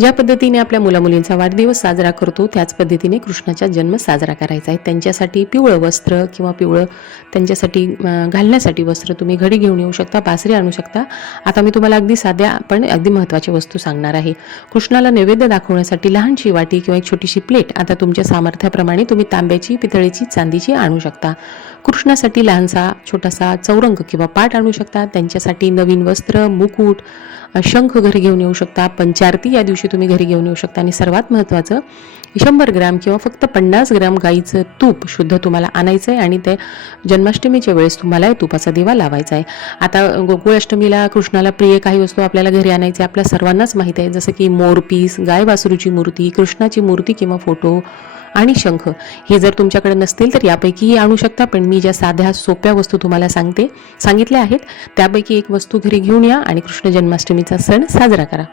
ज्या पद्धतीने आपल्या मुलामुलींचा वाढदिवस साजरा करतो त्याच पद्धतीने कृष्णाचा जन्म साजरा करायचा आहे. त्यांच्यासाठी पिवळं वस्त्र किंवा पिवळं त्यांच्यासाठी घालण्यासाठी वस्त्र तुम्ही घरी घेऊन येऊ शकता, बासरी आणू शकता. आता मी तुम्हाला अगदी साध्या पण अगदी महत्त्वाच्या वस्तू सांगणार आहे. कृष्णाला नैवेद्य दाखवण्यासाठी लहानशी वाटी किंवा एक छोटीशी प्लेट आता तुमच्या सामर्थ्याप्रमाणे तुम्ही तांब्याची, पितळेची, चांदीची आणू शकता. कृष्णासाठी लहानसा छोटासा चौरंग किंवा पाट आणू शकता. त्यांच्यासाठी नवीन वस्त्र, मुकुट, शंख घरी घेऊन येऊ शकता. पंचारती या दिवशी तुम्ही घरी घेऊन येऊ शकता. आणि सर्वात महत्त्वाचं 100 ग्रॅम किंवा फक्त 50 ग्रॅम गाईचं तूप शुद्ध तुम्हाला आणायचं आहे आणि ते जन्माष्टमीच्या वेळेस तुम्हाला तुपाचा दिवा लावायचा आहे. आता गोकुळाष्टमीला कृष्णाला प्रिय काही वस्तू आपल्याला घरी आणायचे आपल्या सर्वांनाच माहिती आहे, जसं की मोरपीस, गाय वासरूची मूर्ती, कृष्णाची मूर्ती किंवा फोटो आणि शंख. हे जर तुमच्याकडे नसतील तर यापैकीही आणू शकता, पण मी ज्या साध्या सोप्या वस्तू तुम्हाला सांगितल्या आहेत त्यापैकी एक वस्तू घरी घेऊन या आणि कृष्ण जन्माष्टमीचा सण साजरा करा.